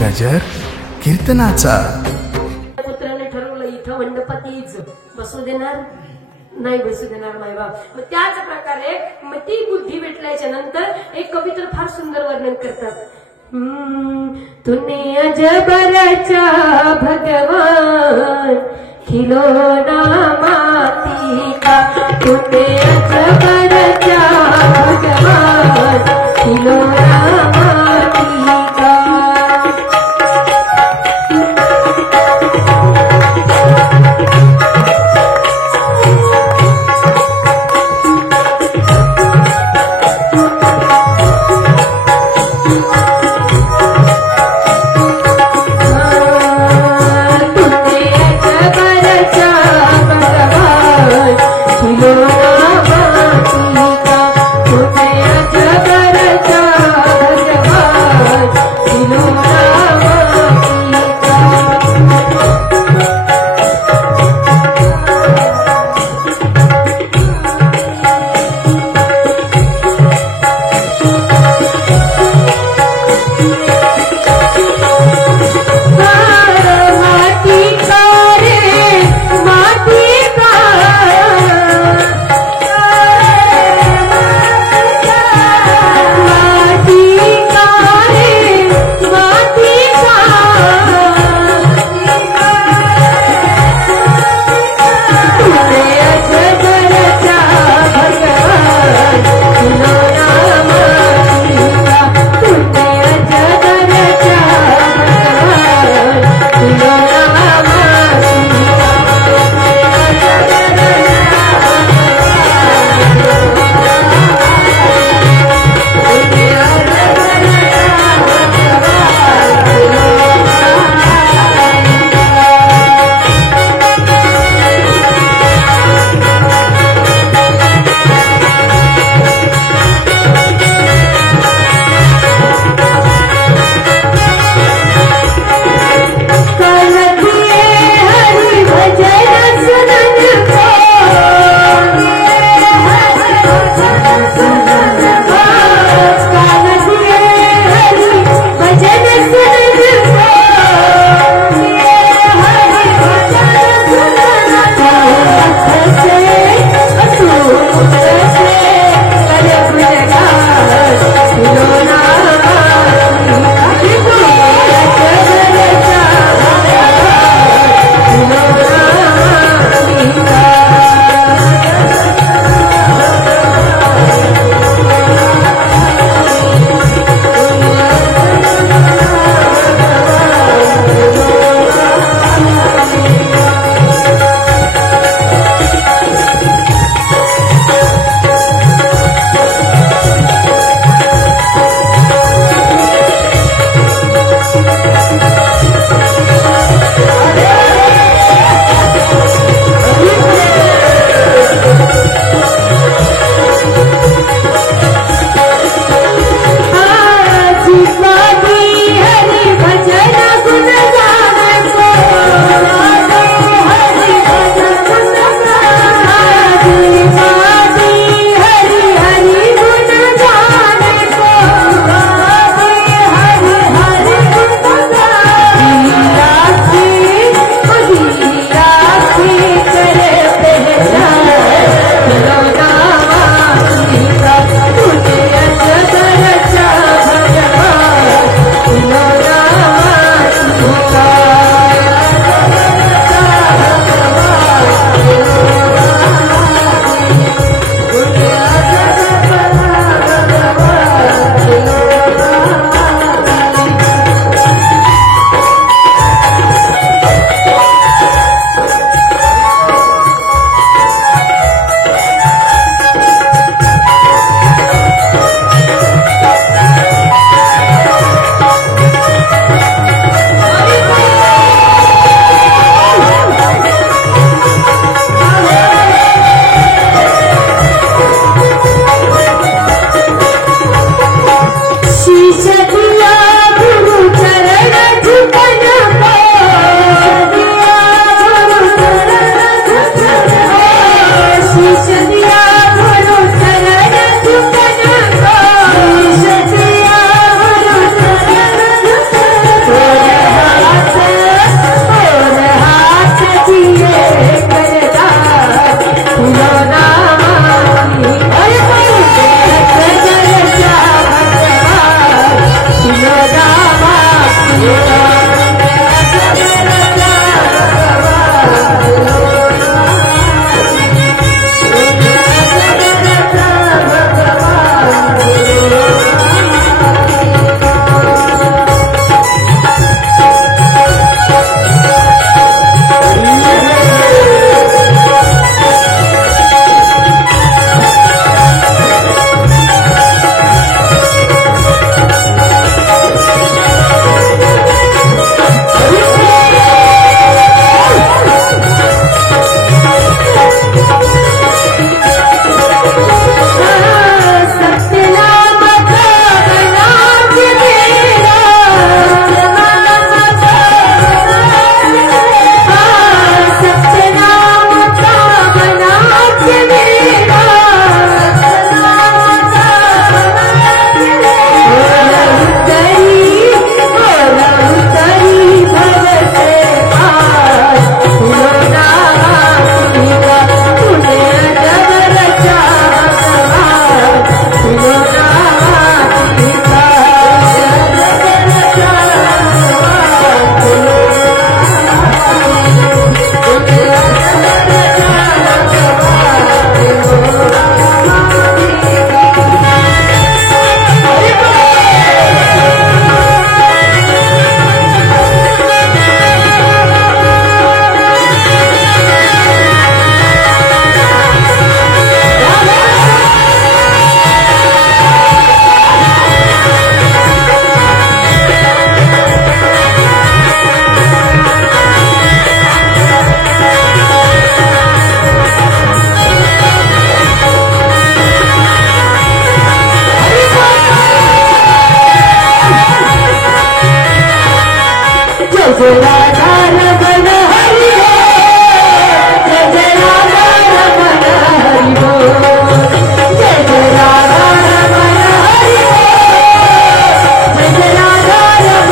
गजर कीर्तनाचा. पुत्राने ठरवलं इथं मंडपातीच बसू देणार नाही, बसू देणार नाही बाप. मग त्याच प्रकारे मग ती बुद्धी भेटल्याच्या नंतर एक कवी तर फार सुंदर वर्णन करतात. तूने अजबरचा भगवान खिलौना माती का, तूने अजबरचा भगवान खिलौना माती का. खिलौना माटी का, तुझे अजगर जय राधा रमण हरि जय जय राधा रमण हरि जय जय राधा रमण हरि जय जय राधा रमण हरि जय जय राधा रमण हरि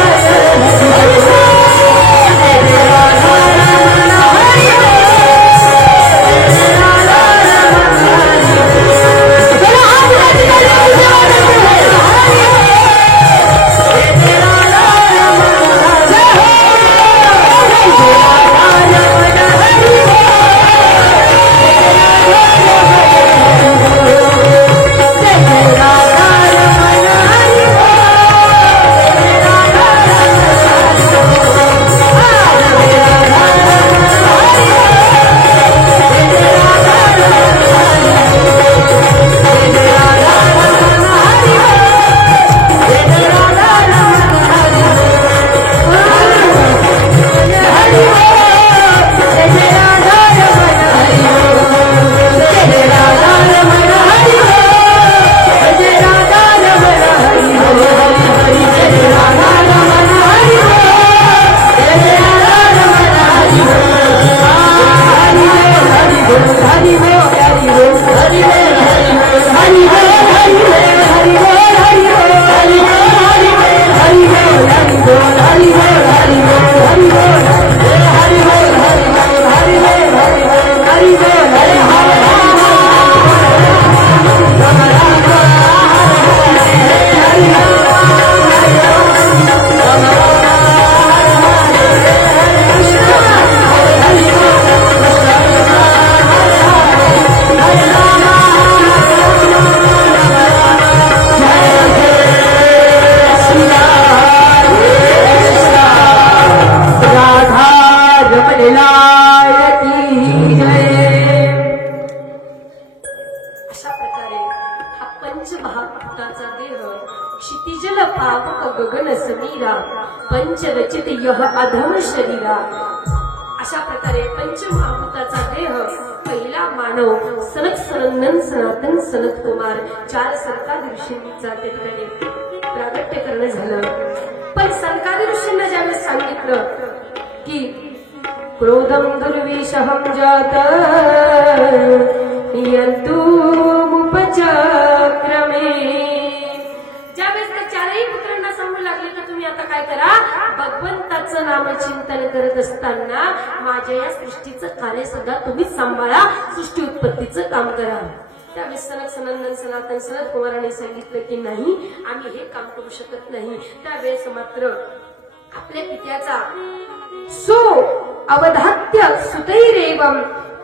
पंचरचित यह अधम शरीरा. अशा प्रकारे पंचमहाभूताचा देह पहिला मानव सनक सनंदन सनातन सनत कुमार 4 सरकारी ऋषींचा त्या ठिकाणी प्रागट्य करणं झालं. पण सरकारी ऋषींना ज्यावेळेस सांगितलं की क्रोधम दुर्विषहम जात यंतु उपचक्रमे, ज्यावेळेस त्या 4ही पुत्रांना सांगू लागले तर तुम्ही आता काय करा, भगवंताचं नामचिंतन करत असताना माझ्या या सृष्टीचं कार्य सुद्धा तुम्हीच सांभाळा, सृष्टी उत्पत्तीचं काम करा. त्यावेळेस सनक सनंदन सनातन सनत कुमारांनी सांगितलं की नाही, आम्ही हे काम करू शकत नाही. त्यावेळेस मात्र आपल्या पित्याचा सो अवधात्य सुतैरेवम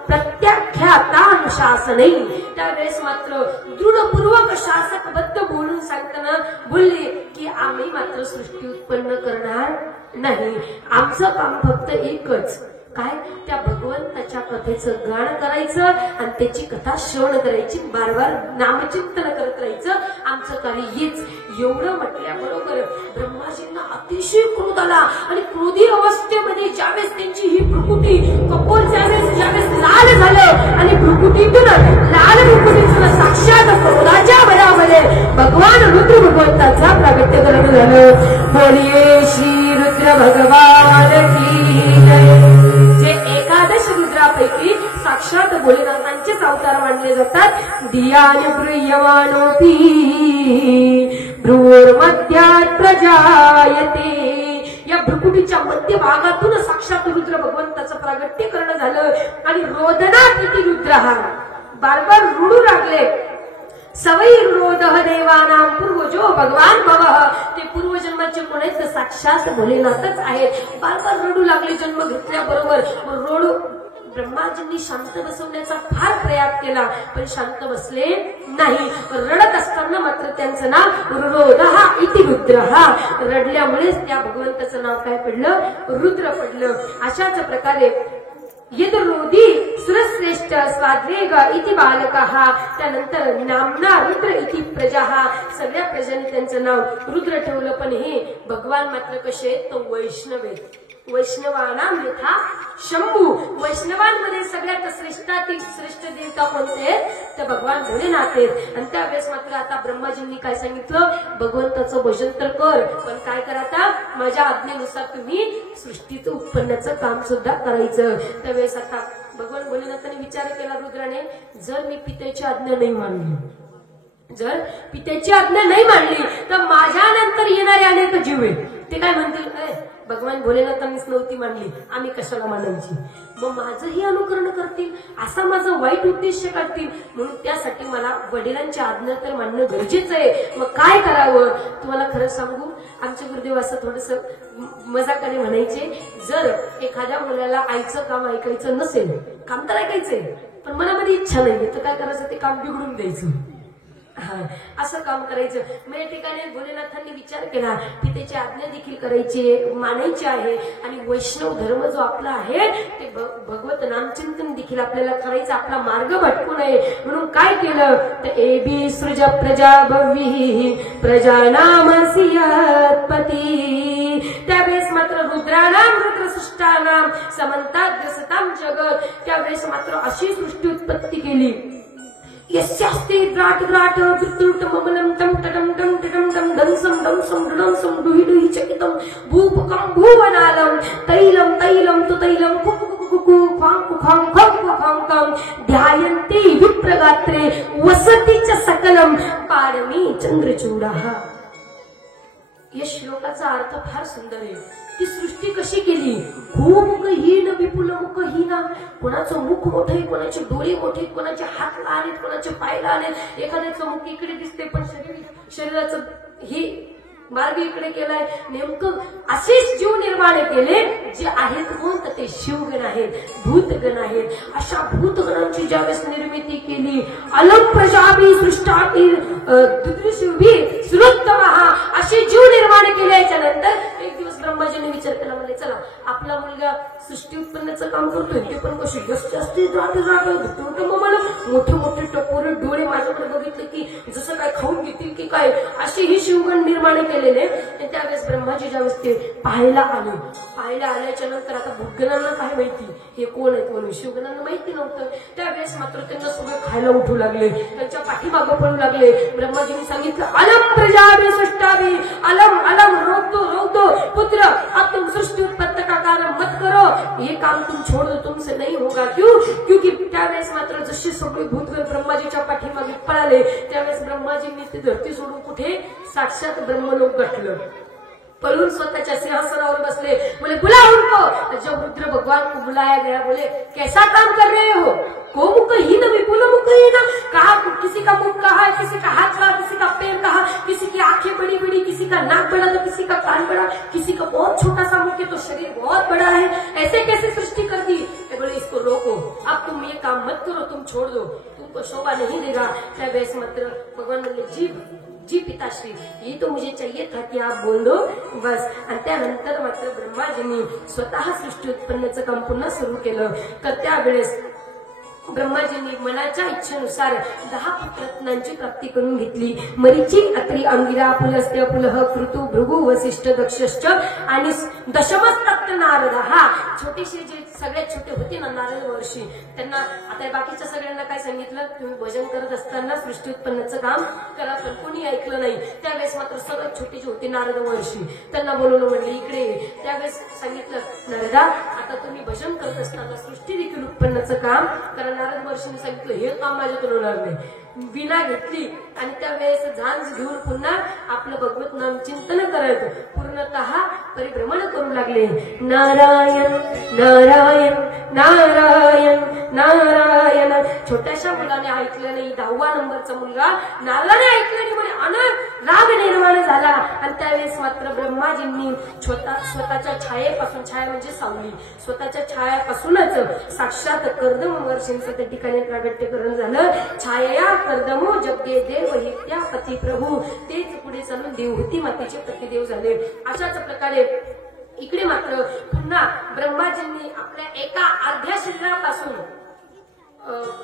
प्रत्याख्यातानुशासनै, त्यावेळेस मात्र दृढपूर्वक शासकबद्ध बोलून सांगताना बोलले की आम्ही मात्र सृष्टी उत्पन्न करणार नाही. आमचं काम फक्त एकच, काय, त्या भगवंताच्या कथेचं गाण करायचं आणि त्याची कथा श्रवण करायची, बारबार नामचिंतन करत राहायचं, आमचं कार्य हेच. एवढं म्हटल्याबरोबर ब्रह्माजींना अतिशय क्रोध आला आणि क्रोधी अवस्थेमध्ये ज्यावेळेस त्यांची ही भ्रुकुटी कपोल ज्यावेळेस लाल झालं आणि भ्रुकुटीतून लाल भ्रुकुटीतून साक्षात क्रोधाच्या भरामध्ये भगवान रुद्र भगवंताचा प्रागट्य करणं झालं. बोलिये श्री रुद्र भगवान की जय. जे एकादश रुद्रापैकी साक्षात भोलेनाथांचेच अवतार मानले जातात. दियानि प्रियमानोपी भ्रूर्मध्यात् प्रजायते, या भ्रुकुटीच्या मध्य भागातून साक्षात रुद्र भगवंताचं प्रागट्य करणं झालं. आणि रोदनात इति रुद्रः, बारबार रुडू लागले. सवयी रोदह देवानां पूर्वजो भगवान भवः, ते पूर्वजन्माचे कोण आहेत तर साक्षात भोलेनाथच आहेत. बारबार रडू लागले. जन्म घेतल्याबरोबर रडू ब्रह्माजींनी शांत बसवण्याचा फार प्रयत्न केला पण शांत बसले नाही. रडत असताना मात्र त्यांचं नाव रुरोदः इति रुद्रः, रडल्यामुळेच त्या भगवंताचं नाव काय पडलं, रुद्र पडलं. अशाच प्रकारे यदरोधी सुरश्रेष्ठ स्वाद्वेग इति बालकः, त्यानंतर नामना रुद्र इति प्रजाः, सगळ्या प्रजांनी त्यांचं नाव रुद्र ठेवलं. पण हे भगवान मात्र कसे तो वैष्णव आहेत. वैष्णवानाम यथा शंभू. वैष्णवांमध्ये सगळ्यात श्रेष्ठातील श्रेष्ठ देवता कोणते तर भगवान भोलेनाथ आहेत. आणि त्यावेळेस मात्र आता ब्रह्माजींनी काय सांगितलं, भगवंताचं भजन तर कर, पण काय करा आता माझ्या आज्ञेनुसार तुम्ही सृष्टीचं उत्पन्नाचं काम सुद्धा करायचं. त्यावेळेस आता भगवान भोलेनाथाने विचार केला रुद्राने, जर मी पित्याची आज्ञा नाही मानली, जर पित्याची आज्ञा नाही मानली तर माझ्या नंतर येणारे अनेक जीव आहेत, ते काय म्हणतील, भगवान भोलेनाथांनीच नव्हती मानली, आम्ही कशाला मानायची, मग माझंही अनुकरण करतील, असा माझा वाईट उद्देश काढतील. म्हणून त्यासाठी मला वडिलांची आज्ञा तर मानणं गरजेचं आहे. मग काय करावं, तुम्हाला खरं सांगू, आमचे गुरुदेव असं थोडस मजाकाने म्हणायचे, जर एखाद्या मुलाला आईचं काम ऐकायचं नसेल, काम तर ऐकायचंय पण मनामध्ये इच्छा नाही, तर काय करायचं, ते काम बिघडून द्यायचं, असं काम करायचं. मग या ठिकाणी भोलेनाथांनी विचार केला की त्याची आज्ञा देखील करायची मानायची आहे. आणि वैष्णव धर्म जो आपला आहे ते भगवत नामचिंतन देखील आपल्याला करायचं, आपला मार्ग भटकू नये. म्हणून काय केलं तर एबी सृज प्रजा भव्यी प्रजानामसियात्पती. त्यावेळेस मात्र रुद्राणाम रुद्रसृष्टानाम समंताद्यसताम जगत. त्यावेळेस मात्र अशी सृष्टी उत्पत्ती केली. यस्यास्ते द्राट द्राट विद्रुटममलं टम टम टम टम टम दंसम दंसम डंसम दुहिडुहि चकितं भूपकं भुवनालं तैलं तैलं तु तैलं कुकुकुकुकु ख्वां कुखां खं कुखां कं ध्यायन्ते विप्रगात्रे वसति च सकलं पारमी चंद्रचूडाः. या श्लोकाचा अर्थ फार सुंदर आहे. ती सृष्टी कशी केली, भूमुखहीन विपुलमुखहीन. कोणाचं मुख मोठं आहे, कोणाचे डोळे मोठे, कोणाचे हात लहान आहेत, कोणाचे पाय लहान आहेत, एखाद्याचं मुख इकडे दिसते पण शरीराचं ही मार्ग इकडे केलाय. नेमकं असेच जीव निर्माण केले जे आहेत कोण तर ते शिवगण आहेत, भूतगण आहेत. अशा भूतगणांची ज्यावेळेस निर्मिती केली, अलम प्रजाभी सृष्टाभी दुदृशिवभी सुरोत्तमः असे जीव निर्माण केल्याच्या नंतर एक दिवस ब्रह्माजीने विचार केला, म्हणजे चला आपला मुलगा सृष्टी उत्पन्नाचं काम करतोय, ते पण कशी जास्ती मला मोठे मोठे टपोरे डोळे माझ्याकडे बघितले की जसं काय खाऊन घेतील की काय, अशी ही शिवगण निर्माण केलेले. त्यावेळेस ब्रह्माजी ज्यावेळेस ते पाहायला आल्याच्या नंतर आता भूतगणांना काय माहिती हे कोण आहेत म्हणून, शिवगणांना माहिती नव्हतं. त्यावेळेस मात्र त्यांना सगळे खायला उठू लागले, त्यांच्या पाठीमागं पडू लागले. ब्रह्माजीने सांगितलं, अलम प्रजाभी सृष्टाभी अलम अलम रोक दो पुत्र, अब तुम सृष्टि उत्पत्ति का कारण मत करो, ये काम तुम छोड़ दो, तुमसे नहीं होगा. क्योंकि त्यावेळेस मात्र जसे सगळे भूतगण ब्रह्माजीच्या पाठीमागे पळाले, त्यावेळेस ब्रह्माजींनी ती धरती सोडून कुठे साक्षात ब्रह्मलोक गाठलं, पळून स्वतःच्या सिंहासनावर बसले. बोले बुलाओ उनको. जब रुद्र भगवान को बुलाया गया, बोले कैसा काम कर रहे हो, को मुख ही न विपुल मुख ही न, कहा किसी का मुख कहा, किसी का हाथ कहा, किसी का पैर कहा, किसी की आंखें बड़ी बड़ी, किसी का नाक बड़ा तो किसी का कान बड़ा, किसी का बहुत छोटा सा मुख है तो शरीर बहुत बड़ा है, ऐसे कैसे सृष्टि कर दी. बोले इसको रोको, अब तुम ये काम मत करो, तुम छोड़ दो, तुमको शोभा नहीं देगा. त्यावेळेस मात्र भगवान बोले जी पिताश्री, ये तो मुझे चाहिए था कि आप बोल दो बस. आणि त्यानंतर मात्र ब्रह्माजींनी स्वतः सृष्टी उत्पन्नाचं काम पुन्हा सुरू केलं. तर त्यावेळेस ब्रह्माजींनी मनाच्या इच्छेनुसार 10 पुत्ररत्नांची प्राप्ती करून घेतली. मरीची, अत्री, अंगिरा, पुलस्त्य, पुलह, कृतु, भृगु, वसिष्ठ, दक्षश्च आणि दशमस्तप्त नारद. हा छोटेसे जे सगळ्यात छोटे होते ना नारद महर्षी, त्यांना आता बाकीच्या सगळ्यांना काय सांगितलं, तुम्ही भजन करत असताना सृष्टी उत्पन्नाचं काम करा, पण कोणी ऐकलं नाही. त्यावेळेस मात्र सगळ्यात छोटे जे होते नारद महर्षी, त्यांना बोलवलं, म्हणले इकडे. त्यावेळेस सांगितलं, नारदा आता तुम्ही भजन करत असताना सृष्टी देखील उत्पन्नाचं काम करा. नारद महर्षींनी सांगितलं, हे काम माझ्याकडून होणार नाही. विना घेतली आणि त्यावेळेस झांज घेऊन पुन्हा आपलं भगवत नाम चिंतन करायचं, पूर्णतः परिभ्रमण करू लागले. नारायण नारायण नारायण नारायण. छोट्याशा मुलाने ऐकलं नाही, 10वा नंबरचा मुलगा नारदाने ऐकलं नाही, म्हणे अनंत राग निर्माण झाला. आणि त्यावेळेस मात्र ब्रह्माजींनी स्वतःच्या छायेपासून, छाया म्हणजे सावली, स्वतःच्या छायापासूनच साक्षात कर्दम महर्षींचं त्या ठिकाणी प्रागट्यकरण झालं. छाया कर्दमो जगदे देव हे त्या पती प्रभू, तेच पुढे चालून देवहूती मातेचे पतिदेव झाले. अशाच प्रकारे इकडे मात्र पुन्हा ब्रह्माजींनी आपल्या एका अर्ध्या शरीरापासून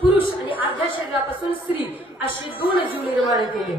पुरुष आणि अर्ध्या शरीरापासून स्त्री असे 2 जीव निर्माण केले.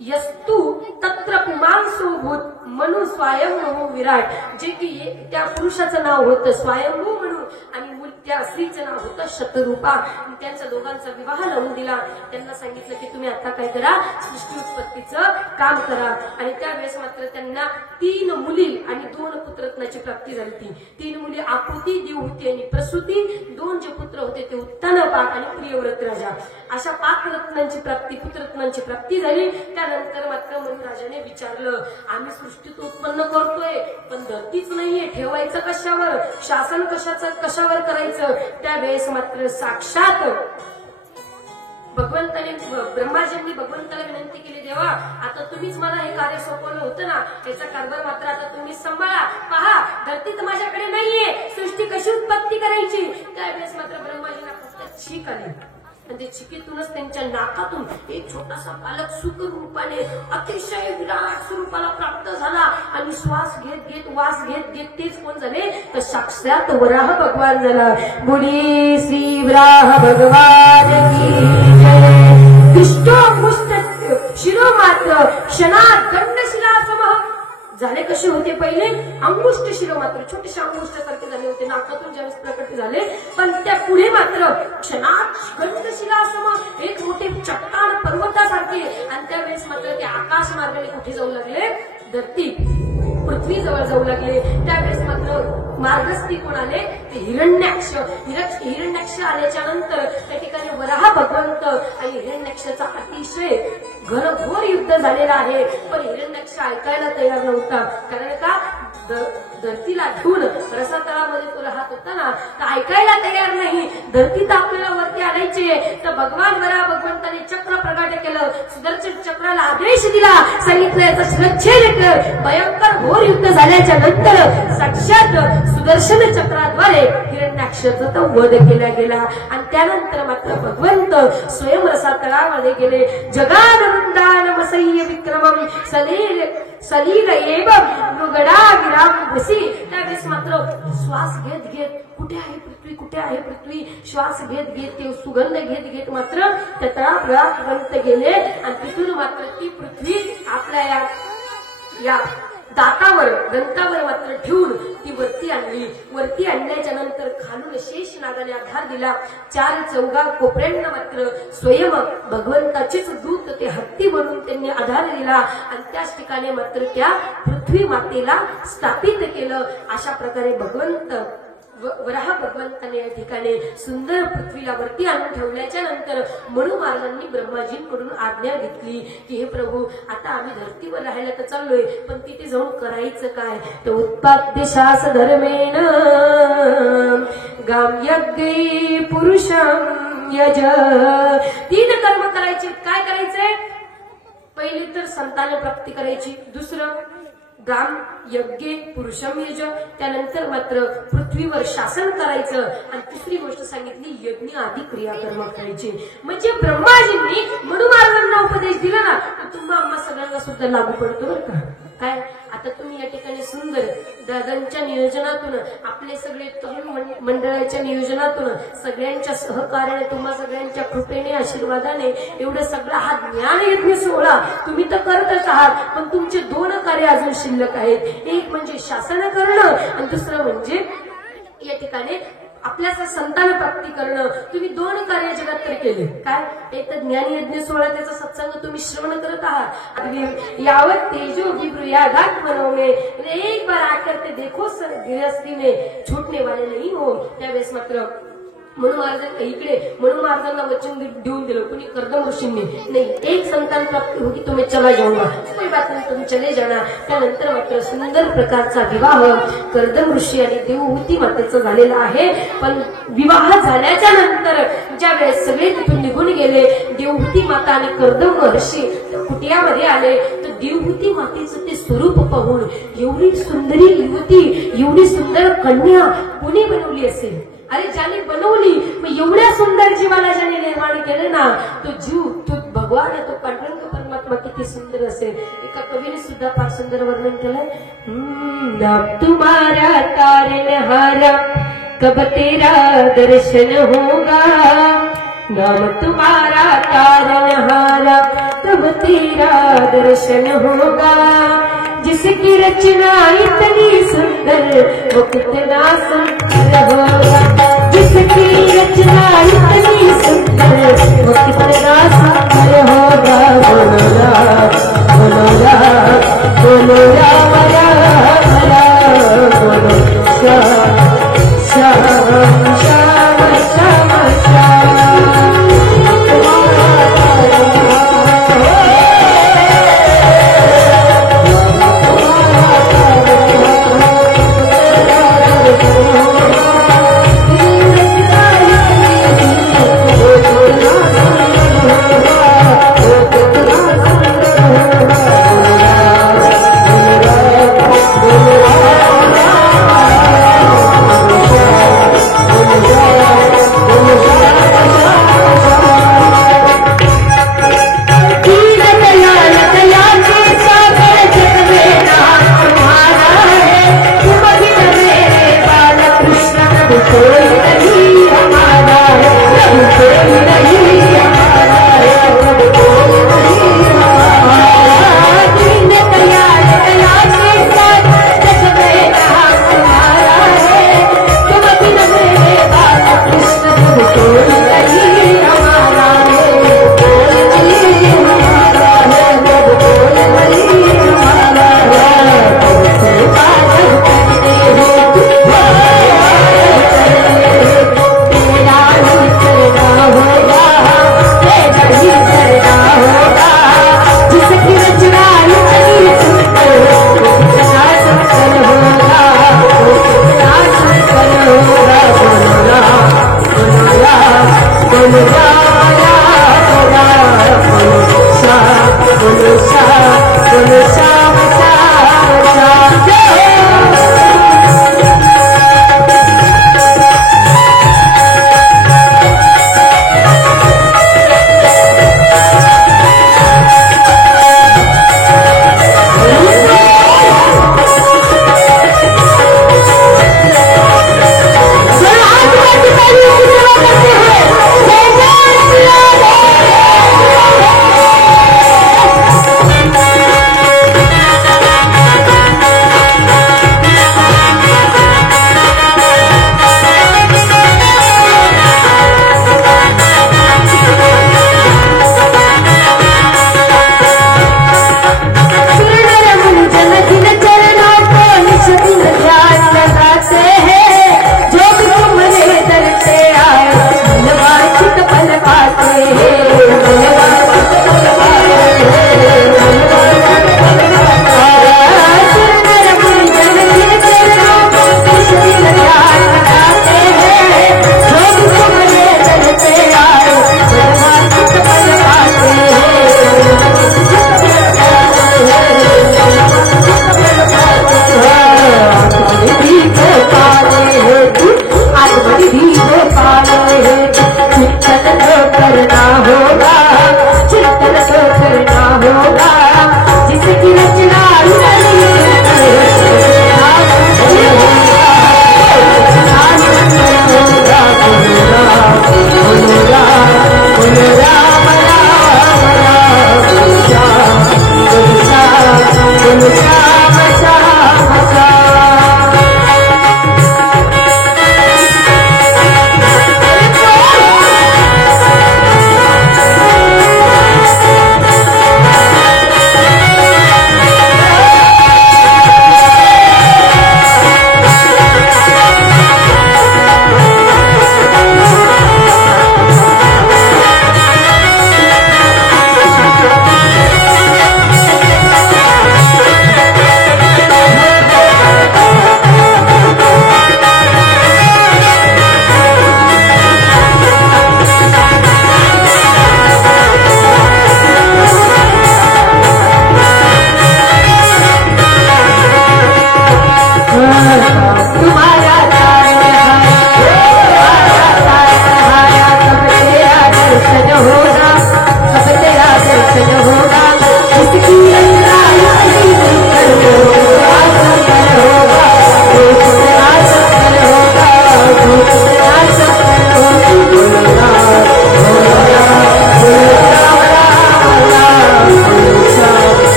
यस्तु तत्र पुमांसोभूत मनु स्वयंभू विराट, जे की त्या पुरुषाचं नाव होतं स्वयंभू म्हणून आणि त्या स्त्रीचं नाव होतं शतरूपा. त्यांच्या दोघांचा विवाह लावून दिला. त्यांना सांगितलं की तुम्ही आता काय करा, सृष्टी उत्पत्तीचं काम करा. आणि त्यावेळेस मात्र त्यांना 3 मुली आणि 2 पुत्ररत्नाची प्राप्ती झाली. 3 मुली आकृती, देवहूती आणि प्रसूती. 2 जे पुत्र होते ते उत्तानपाक आणि प्रियव्रत राजा. अशा 5 रत्नांची प्राप्ती, पुत्ररत्नांची प्राप्ती झाली. त्यानंतर मात्र मनुराजाने विचारलं, आम्ही सृष्टीत उत्पन्न करतोय पण धरतीच नाहीये, ठेवायचं कशावर, शासन कशावर करायचं. त्यावेळेस मात्र साक्षात भगवंताने, ब्रह्माजींनी भगवंताला विनंती केली, देवा आता तुम्हीच मला हे कार्य सोपवलं होतं ना, याचा कारभार मात्र आता तुम्हीच सांभाळा. पहा धरती तर माझ्याकडे नाहीये, सृष्टी कशी उत्पत्ती करायची. त्यावेळेस मात्र ब्रह्माजींना फक्त छीक आली आणि त्या चिकेतूनच त्यांच्या नाकातून एक छोटासा बालक सुख रूपाने अतिशय विराट स्वरूपाला प्राप्त झाला. आणि श्वास घेत घेत, वास घेत घेत तेच कोण झाले तर साक्षात वराह भगवान झाला. बोली श्री वराह भगवान की जय. दुष्टो मुष्ट शिरो मात्र क्षणात दंडशिला समह झाले. कसे होते पहिले, अंगुष्ठ शिरो मात्र छोटेशा अंगुष्ठ सारखे झाले होते, नाकातून ज्यावेळेस प्रकट झाले. पण त्या पुढे मात्र क्षणात गंधशिला सम एक मोठे चट्टान पर्वतासारखे. आणि त्यावेळेस मात्र ते आकाश मार्गाने कुठे जाऊ लागले, धरती पृथ्वी जवळ जाऊ लागले. त्यावेळेस मात्र मार्गस्थी कोण आले, ते हिरण्याक्ष. हिरण्याक्ष आल्याच्या नंतर त्या ठिकाणी वराह भगवंत आणि हिरण्याक्षाचा अतिशय घनघोर युद्ध झालेला आहे. पण हिरण्याक्ष ऐकायला तयार नव्हता. कारण का, धरतीला ठेवून रसातळामध्ये तो राहत होता ना, तर ऐकायला तयार नाही. धरती तर आपल्याला वरती आणायचे. तर भगवान वराह भगवंताने चक्र प्रगट केलं, सुदर्शन चक्राला आदेश दिला, सांगितलं याचा शिरच्छेद कर. भयंकर घोर युद्ध झाल्याच्या नंतर साक्षात सुदर्शन चक्राद्वारे हिरण्याक्षाचा तो वध केला गेला. आणि त्यानंतर मात्र भगवंत स्वयं रसातळामध्ये गेले. जगानंदानमसह्य विक्रमम सलील एव मृगडा विराम बसी. त्यावेळेस मात्र श्वास घेत घेत, कुठे आहे पृथ्वी, कुठे आहे पृथ्वी, श्वास घेत घेत ते सुगंध घेत घेत मात्र त्या तळापर्यंत गेले. आणि तिथून मात्र ती पृथ्वी आपल्या या दातावर, दंतावर मात्र ठेवून ती वरती आणली. वरती आणल्याच्या नंतर खालून शेष नागाने आधार दिला. 4 चौघा कोपऱ्यांना मात्र स्वयं भगवंताचेच दूत ते हत्ती बनून त्यांनी आधार दिला. आणि त्याच ठिकाणी मात्र त्या पृथ्वी मातेला स्थापित केलं. अशा प्रकारे भगवंत वराह भगवंताने या ठिकाणी सुंदर पृथ्वीला वरती आणून ठेवल्याच्या नंतर मनु महाराजांनी ब्रह्माजींकडून आज्ञा घेतली की हे प्रभू, आता आम्ही धरतीवर राहायला तर चाललोय, पण तिथे जाऊन करायचं काय. तर उत्पाद्य शास धर्मेण गाम यज्ञ पुरुषम यज. 3 कर्म करायचे. काय करायचंय, पहिले तर संतान प्राप्ती करायची, दुसरं गाम यज्ञ पुरुषम यज, त्यानंतर मात्र पृथ्वीवर शासन करायचं, आणि तिसरी गोष्ट सांगितली यज्ञ आदी क्रियाकर्म करायचे. म्हणजे ब्रह्माजींनी मनु महाराजांना उपदेश दिला ना, तुम्हा आम्हा सगळ्यांना सुद्धा लागू पडतो बरं का. काय आता तुम्ही या ठिकाणी सुंदर दादांच्या नियोजनातून, आपले सगळे तरुण मंडळाच्या नियोजनातून, सगळ्यांच्या सहकार्याने, तुम्हा सगळ्यांच्या कृपेने, आशीर्वादाने एवढं सगळा हा ज्ञान यज्ञ सोहळा तुम्ही तर करतच आहात. पण तुमचे 2 कार्य अजून शिल्लक आहेत. एक म्हणजे शासन करणं आणि दुसरं म्हणजे या ठिकाणी आपल्याचा संतान प्राप्ती करणं. तुम्ही 2 कार्य जगात तर केले. काय, एक तर ज्ञान यज्ञ सोहळा, त्याचा सत्संग तुम्ही श्रवण करत आहात. अगदी यावत तेजो विब्रुयागात मनोमे, एक बार आकर ते देखो गृहस्थी में छूटने वाले नहीं हो. त्यावेळेस मात्र मनु महाराजांना इकडे मनु महाराजांना वचन देऊन दिलं कुणी, कर्दम ऋषींनी, नाही एक संतान प्राप्ती होगी, तुम्ही चला जाऊंगा, कोई बात नाही, तुम्ही चले जाणार. त्यानंतर मात्र सुंदर प्रकारचा विवाह कर्दम ऋषी आणि देवहूती मातेचा झालेला आहे. पण विवाह झाल्याच्या नंतर ज्या वेळेस सगळे तिथून निघून गेले, देवहूती माता आणि कर्दम महर्षी कुटियामध्ये आले, तर देवहूती मातेचं ते स्वरूप पाहून एवढी सुंदरी युवती, एवढी सुंदर कन्या कुणी बनवली असेल. अरे ज्याने बनवली, मग एवढ्या सुंदर जीवाला ज्याने निर्माण केलं ना, तो जीव, तो भगवान, तो पांडुरंग परमात्मा किती सुंदर असेल. एका कवीने सुद्धा फार सुंदर वर्णन केलंय. नाम तुम्हारा तारनहारा कब तेरा दर्शन होगा, नाम तुम्हारा तारनहारा तब तेरा दर्शन होगा। जिसकी रचना इतनी सुंदर वो कितना सुंदर होगा। जिसकी रचना इतनी सुंदर वो कितना सुंदर होगा। बोलो राम बोलो राम बोलो राम राम राम बोलो श्याम श्याम श्याम श्याम श्याम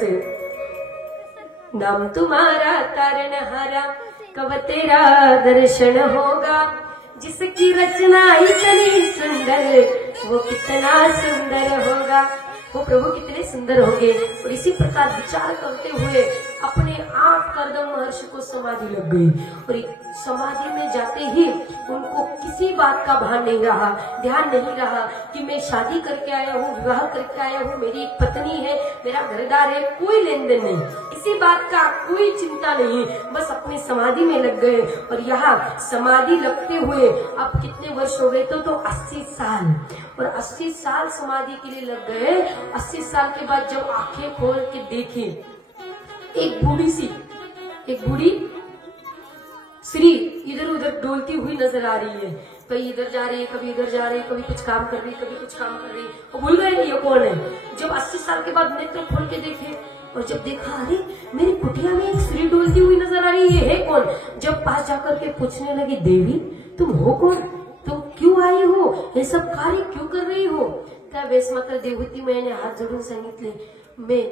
कैसे? नाम तुम्हारा तारनहारा, कब तेरा दर्शन होगा, जिसकी रचना इतनी सुंदर, वो कितना सुंदर होगा। वो प्रभु कितने सुंदर होंगे। और इसी प्रकार विचार करते हुए अपने आप करदम महर्षि को समाधि लग गई। और समाधि में जाते ही उनको किसी बात का भान नहीं रहा, ध्यान नहीं रहा कि मैं शादी करके आया हूँ, विवाह करके आया हूँ, मेरी एक पत्नी है, मेरा घरदार है, कोई लेन देन नहीं, इसी बात का कोई चिंता नहीं, बस अपनी समाधि में लग गए। और यहाँ समाधि लगते हुए अब कितने वर्ष हो गए? तो 80 साल। और 80 साल समाधि के लिए लग गए। 80 साल के बाद जब आंखें खोल के देखे, एक बूढ़ी स्त्री इधर उधर डोलती हुई नजर आ रही है। कभी इधर जा रही है, कभी इधर जा रही है, कभी कुछ काम कर रही, कभी कुछ काम कर रही। वो भूल गए ये कौन है। जब 80 साल के बाद नेत्र खोल के देखे और जब देखा, अरे मेरी कुटिया में एक स्त्री डोलती हुई नजर आ रही है कौन? जब पास जाकर के पूछने लगी, देवी तुम हो कौन? तुम क्यों आई हो? ये सब कार्य क्यों कर रही हो? त्यावेळेस मात्र देवहूती मैंने हात जोडून सांगितले, मैं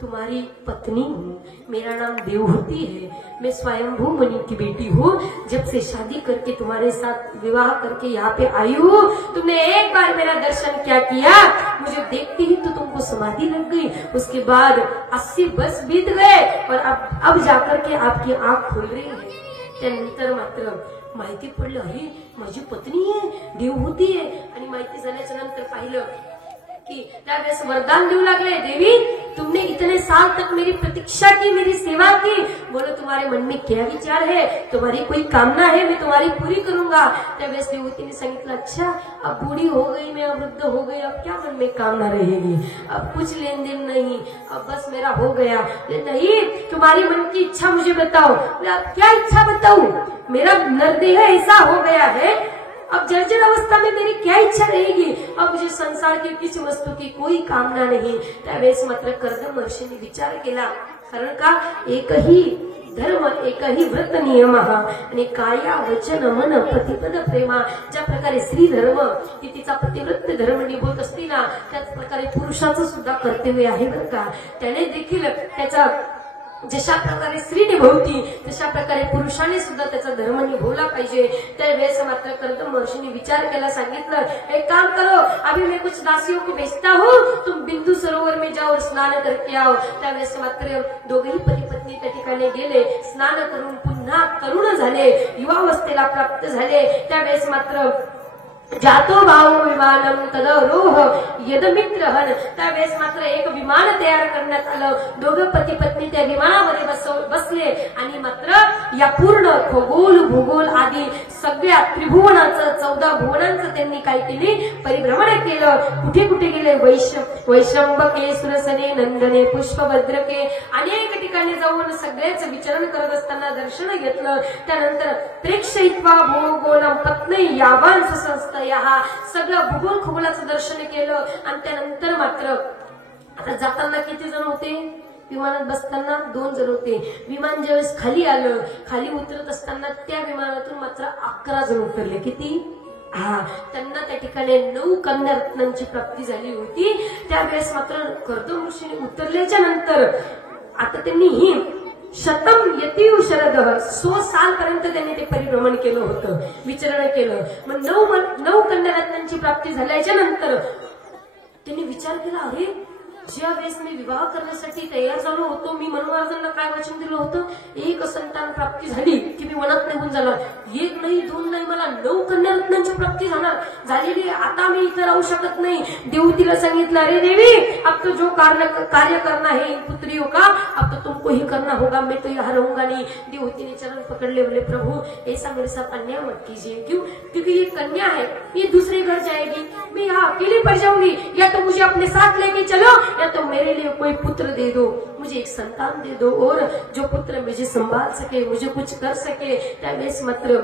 तुम्हारी पत्नी हूँ, मेरा नाम देवहूति है, मैं स्वयंभू मुनि की बेटी हूँ। जब से शादी करके तुम्हारे साथ विवाह करके यहाँ पे आई हूँ, तुमने एक बार मेरा दर्शन क्या किया, मुझे देखते ही तो तुमको समाधि लग गई। उसके बाद 80 वर्ष बीत गए और अब जाकर के आपकी आंख खुल रही है। त्यानंतर मात्र माहिती पडलं, अरे माझी पत्नी आहे, देवहूती आहे। आणि माहिती झाल्याच्या नंतर पाहिलं कि त्यावेळेस वरदान देऊ लागले, देवी तुमने इतने साल तक मेरी प्रतीक्षा की, मेरी सेवा की, बोलो तुम्हारे मन में क्या विचार है, तुम्हारी कोई कामना है, मैं तुम्हारी पूरी करूंगा। त्यावेळेस देवहूती ने सांगितलं, अच्छा अब बूढ़ी हो गई, मैं अब वृद्ध हो गई, अब क्या मन में कामना रहेगी, अब कुछ लेन देन नहीं, अब बस मेरा हो गया। नहीं, तुम्हारी मन की इच्छा मुझे बताओ। अब क्या इच्छा बताऊं, मेरा नरदेह ऐसा हो गया है, अब जर्जर अवस्था में मेरी क्या इच्छा रहेगी, अब मुझे संसार की किसी वस्तु की कोई कामना नहीं। त्यावेळेस मात्र कर्दम महर्षींनी विचार केला, कारण का एकही धर्म, एकही व्रत नियम आणि काया वचन मन प्रतिपद प्रेमा। ज्या प्रकारे स्त्री धर्म की तिचा पतिव्रत धर्म निभवत असते ना, त्याच प्रकारे पुरुषाचं सुद्धा कर्तव्य आहे बरं का। त्याने देखील त्याचा जशा प्रकारे स्त्री निभवती तशा प्रकारे पुरुषाने सुद्धा त्याचा धर्म निभवला पाहिजे। त्यावेळेस मात्र कर्दम महर्षींनी विचार केला, सांगितलं, एक काम करो, अभी मैं कुछ दासियों को भेजता हूँ, तुम बिंदु सरोवर में जाओ और स्नान करके आओ। त्यावेळेस मात्र दोघेही पती पत्नी त्या ठिकाणी गेले, स्नान करून पुन्हा तरुण झाले, युवावस्थेला प्राप्त झाले। त्यावेळेस मात्र जातो भाव विमानम तदरोह यदमित्रहन। त्यावेळेस मात्र एक विमान तयार करण्यात आलं, दोघं पती पत्नी त्या विमानामध्ये बसले आणि मात्र या पूर्ण खगोल भूगोल आदी सगळ्या त्रिभुवनाचं 14 भुवनांचं त्यांनी काय केले, परिभ्रमण केलं। कुठे कुठे गेले, वैश्रंभके सुरसने नंदने पुष्पभद्रके, अनेक ठिकाणी जाऊन सगळेच विचरण करत असताना दर्शन घेतलं। त्यानंतर प्रेक्षयित्वा भूगोलम पत्नी यावांच संस्था, सगळं भूगोल खगोलाचं दर्शन केलं। आणि त्यानंतर मात्र आता जाताना किती जण होते, विमानात बसताना 2 जण होते। विमान ज्यावेळेस खाली आलं, खाली उतरत असताना त्या विमानातून मात्र 11 जण उतरले। किती? त्यांना त्या ठिकाणी 9 कन्यारत्नांची प्राप्ती झाली होती। त्यावेळेस मात्र कर्दम ऋषीने उतरल्याच्या नंतर आता त्यांनी ही शतम यतीव शरदः 100 साल पर्यंत त्यांनी ते परिभ्रमण केलं होतं, विचरण केलं। मग 9 कन्यारत्नांची प्राप्ती झाल्याच्या नंतर त्यांनी विचार केला, अरे ज्या वेळेस मी विवाह करण्यासाठी तयार झालो होतो, मी मनोराजांना काय वचन दिलं होतं, एक संतान प्राप्ती झाली की मी वनात निघून जाणार, 1 नाही 2 नाही, मला 9 कन्यारत्नांची प्राप्ती झालेली, आता मी इथं राहू शकत नाही। देवहूतीला सांगितलं, अरे देवी अब तो जो कार्य करना है पुत्रियों का, अब तो तुमको ही करना होगा, मैं तो यहाँ रहूंगा नहीं। देवहूती ने चरण पकड़ ले, बोले प्रभु ऐसा मेरे साथ अन्याय मत कीजिए। क्यों? क्योंकि ये कन्या है, ये दूसरे घर जाएगी, मैं यहाँ अकेली पड़ जाऊंगी, या तो मुझे अपने साथ लेके चलो या तो मेरे लिए कोई पुत्र दे दो, मुझे एक संतान दे दो, और जो पुत्र मुझे संभाल सके, मुझे कुछ कर सके। त्यावेळेस मात्र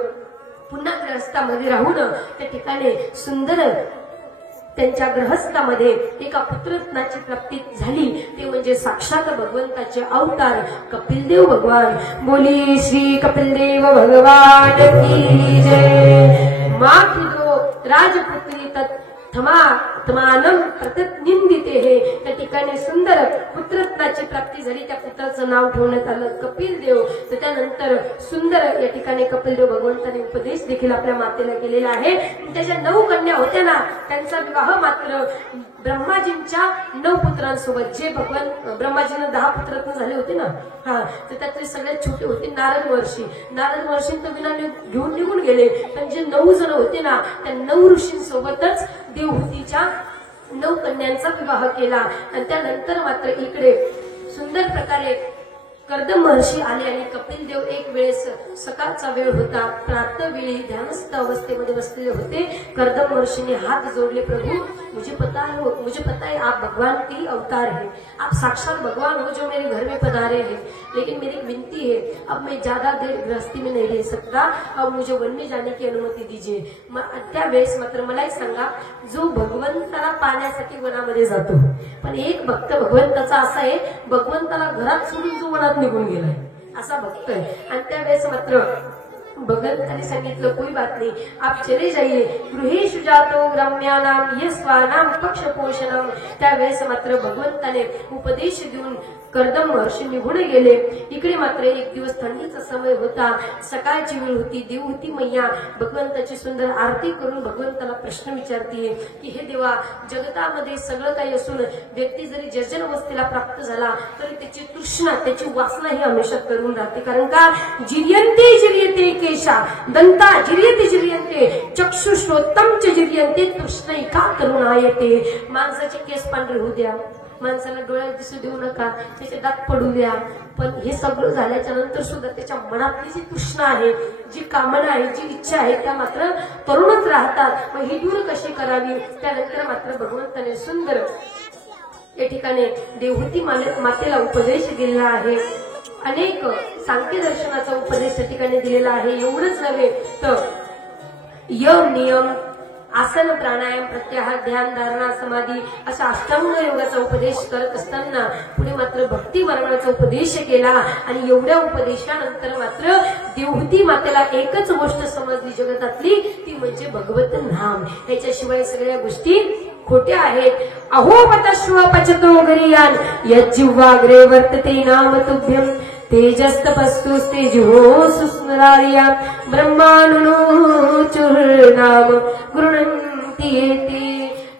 पुन्हा ग्रहस्थामध्ये राहून त्या ठिकाणी सुंदर त्यांच्या ग्रहस्थामध्ये एका पुत्ररत्नाची प्राप्ती झाली, ते म्हणजे साक्षात भगवंताचे अवतार कपिलदेव भगवान। बोली श्री कपिलदेव भगवान की जय। माँ की दो राजपुत्री तत् थमानम प्रतनिंदिते हे त्या ठिकाणी सुंदर पुत्रत्वाची प्राप्ती झाली. त्या पुत्राचं नाव ठेवण्यात आलं कपिल देव. तर त्यानंतर सुंदर या ठिकाणी कपिल देव भगवंताने उपदेश देखील आपल्या मातेला केलेला आहे. त्याच्या 9 कन्या होत्या ना, त्यांचा विवाह मात्र ब्रह्माजींच्या 9 पुत्रांसोबत. जे भगवान ब्रह्माजींना 10 पुत्र झाले होते ना, तर त्यातले सगळ्यात छोटे होते नारद महर्षी. नारद महर्षींना विना घेऊन निघून गेले, पण जे 9 जण होते ना, त्या 9 ऋषींसोबतच देवहूतीच्या 9 कन्यांचा विवाह केला. आणि त्यानंतर मात्र इकडे सुंदर प्रकारे कर्दम महर्षी आले आणि कपिल देव एक वेळेस सकाळचा वेळ होता, प्रातःवेळी ध्यानस्थ अवस्थेमध्ये बसलेले होते. कर्दम महर्षीने हात जोडले, प्रभु मुझे पता है आप भगवान के अवतार है, आप साक्षात भगवान हो जो मेरे घर में पधारे हैं, लेकिन मेरी एक विनती है, अब मैं ज्यादा देर गृहस्थी में नहीं रह सकता, अब मुझे वन में जाने की अनुमति दीजिए. त्यावेळेस मात्र मला एक सांगा, जो भगवंताला पाहण्यासाठी वनामध्ये जातो, पण एक भक्त भगवंताचा असा आहे, भगवंताला घरात सोडून जो वनात निघून गेलाय असा भक्त आहे. आणि त्यावेळेस मात्र भगवंताने सांगितलं, कोई बात नहीं, आप चले जाइए, गृहेषु जातो ग्राम्यानाम यस्वानाम पक्षपोषणम. त्यावेळेस मात्र भगवंताने उपदेश देऊन कर्दम महर्षी निघून गेले. इकडे मात्र एक दिवस थंडीचा समय होता, सकाळची वेळ होती. देवहूती मैया भगवंताची सुंदर आरती करून भगवंताला प्रश्न विचारतीये की हे देवा, जगतामध्ये सगळं काही असून व्यक्ती जरी जर्जन अवस्थेला प्राप्त झाला तरी त्याची तृष्णा, त्याची वासना ही हमेशा करून राहते. कारण का, जिर्यन्ते केशा दंता जिर्यन्ते चक्षुश्रोत्तम च जिर्यन्ते तृष्णा का करून येते. माणसाचे केस पांढरे होऊ द्या, माणसाला डोळ्यात दिसू देऊ नका, त्याचे दात पडू द्या, पण हे सगळं झाल्याच्या नंतर सुद्धा त्याच्या मनातली जी तृष्णा आहे, जी कामना आहे, जी इच्छा आहे, त्या मात्र तरुणच राहतात. मग ही दूर कशी करावी. त्यानंतर मात्र भगवंताने सुंदर या ठिकाणी देवहूती मातेला उपदेश दिलेला आहे. अनेक सांख्य दर्शनाचा उपदेश या ठिकाणी दिलेला आहे. एवढंच नव्हे तर यम नियम, आसन, प्राणायाम, प्रत्याहार, ध्यान, धारणा, समाधी अशा अष्टांग योगाचा उपदेश करत असताना पुढे मात्र भक्ती वर्णाचा उपदेश केला. आणि एवढ्या उपदेशानंतर मात्र देवहूती मातेला एकच गोष्ट समजली जगतातली, ती म्हणजे भगवत नाम. याच्याशिवाय सगळ्या गोष्टी खोट्या आहेत. अहो पतश्व पचतो गरीयान यज्जिह्वाग्रे वर्तते नाम तुभ्यम तेजस्तपस्तुस्तेजो सुस्मरार्या ब्रह्मानुनो चुर्नाम गृह्णन्ति येते.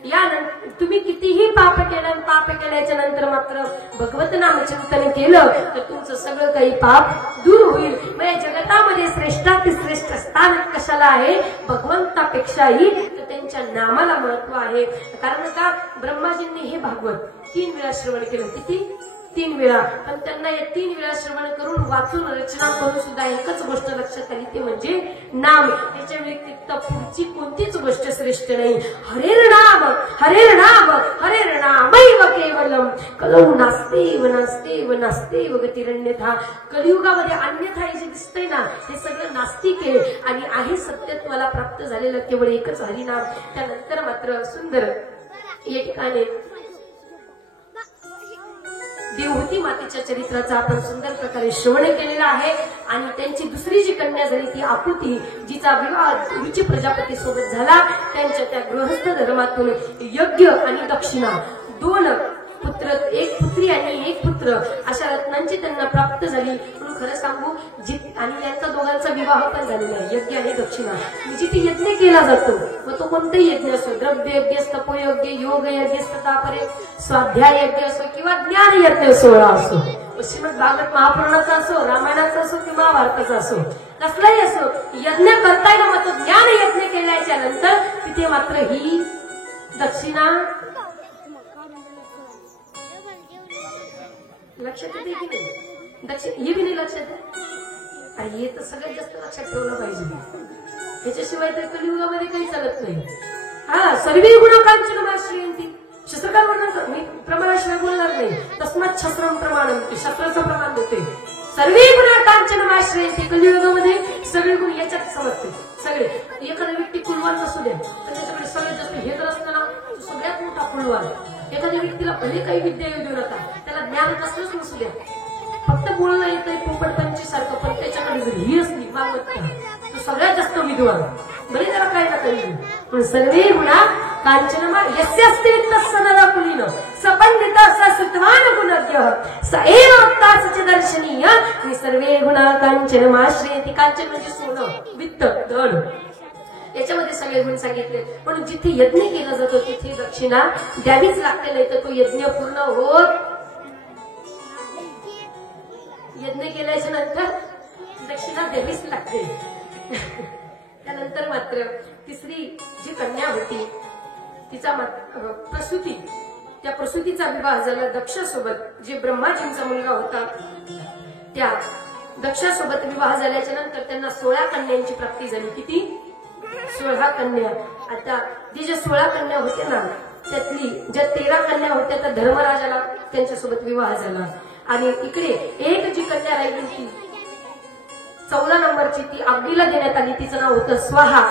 यानंतर तुम्ही कितीही पाप केल्याच्या नंतर मात्र भगवत नाम चिंतन केलं तर तुमचं सगळं काही पाप दूर होईल. म्हणजे जगतामध्ये श्रेष्ठात श्रेष्ठ स्थान कशाला आहे, भगवंतापेक्षाही तर त्यांच्या नामाला महत्व आहे. कारण का, ब्रह्माजींनी हे भागवत 3 वेळा श्रवण केलं. किती? 3 वेळा. पण त्यांना या 3 वेळा श्रवण करून, वाचून, रचना करून सुद्धा एकच गोष्ट लक्षात आली, ते म्हणजे नाम. त्याच्या व्यतिरिक्त पुढची कोणतीच गोष्ट श्रेष्ठ नाही. हरेर्नाम हरेर्नाम हरेर्नामैव केवलम कलौ नास्तेव गतिरन्यथा. कलियुगामध्ये अन्यथा हे जे दिसतंय ना, हे सगळं नास्तिक आहे आणि आहे सत्यत्वाला प्राप्त झालेलं केवळ एकच हरिनाम. त्यानंतर मात्र सुंदर या ठिकाणी देवहूती मातेच्या चरित्राचा आपण सुंदर प्रकारे श्रवण केलेला आहे. आणि त्यांची दुसरी जी कन्या झाली ती आकुती, जिचा विवाह रुची प्रजापती सोबत झाला. त्यांच्या त्या गृहस्थ धर्मातून यज्ञ आणि दक्षिणा 2 पुत्र, 1 पुत्री आणि 1 पुत्र अशा रत्नांची त्यांना प्राप्त झाली. म्हणून खरं सांगू, आणि त्यांचा दोघांचा विवाह पण झालेला आहे. यज्ञ आणि दक्षिणा जिथे यज्ञ केला जातो, मग तो कोणताही यज्ञ असो, द्रव्य यज्ञ, तपोयज्ञ, योग यज्ञ, तापरे स्वाध्याय यज्ञ असो किंवा ज्ञान यज्ञ सोहळा असो, श्रीमद भागवत महापुराणाचा असो, रामायणाचा असो किंवा महाभारताचा असो, कसलाही असो, यज्ञ करता येईल. मग तो ज्ञान यज्ञ केल्याच्या नंतर तिथे मात्र ही दक्षिणा लक्षात येते की नाही, हे बी नाही लक्षात आहे. आणि हे तर सगळ्यात जास्त लक्षात ठेवलं पाहिजे. ह्याच्याशिवाय तर कलियुगामध्ये काही चालत नाही. सर्वे गुणकांचनमाश्रयंती. शस्त्रकार म्हणतात, मी प्रमाणाशिवाय बोलणार नाही. तस्मात शस्त्रम प्रमाणम, शस्त्राचं प्रमाण देते. सर्वे गुणकांचनमाश्रयंती. कलियुगामध्ये सगळे गुण याच्यात समजते. सगळे. एखादा व्यक्ती कुलवान नसू द्या तर त्याच्याकडे सगळ्यात जास्त हे जर असतं ना, सगळ्यात मोठा कुलवान. एखाद्या व्यक्तीला भले काही विद्या येऊ देऊ नका, त्याला ज्ञान कसलंच नसू द्या, फक्त बोलणं येतंय पोपटपंची सारखं, पण त्याच्याकडे जर ही असली मागवत तो सगळ्यात जास्त विद्वान. बरे त्याला काय ना काही पण सर्वे गुणा कांचनमा यस्यास्ति वित्तस्य नरकुलीन सपंडित ससुत्वान गुणज्ञ स एव अवतार दर्शनीय हे सर्वे गुणा कांचनमाश्रयति. कांचन म्हणजे सोनं, वित्त, धन, याच्यामध्ये सगळे गुण सांगितले. म्हणून जिथे यज्ञ केला जातो तिथे दक्षिणा द्यावीच लागते, नाही तर तो यज्ञ पूर्ण होत. यज्ञ केल्याच्या नंतर दक्षिणा द्यावीच लागते. त्यानंतर मात्र तिसरी जी कन्या होती तिचा प्रसूती, त्या प्रसूतीचा विवाह झाला दक्षासोबत, जे ब्रह्माजींचा मुलगा होता. त्या दक्षासोबत विवाह झाल्याच्या नंतर त्यांना 16 कन्यांची प्राप्ती झाली. किती? 16 कन्या. आता जे ज्या 16 कन्या होत्या ना त्यातली ज्या 13 कन्या होत्या त्या धर्मराजाला त्यांच्यासोबत विवाह झाला. आणि इकडे एक जी कन्या राहिली होती 14 नंबरची ती आग्नीला देण्यात आली, तिचं नाव होतं स्वाहा.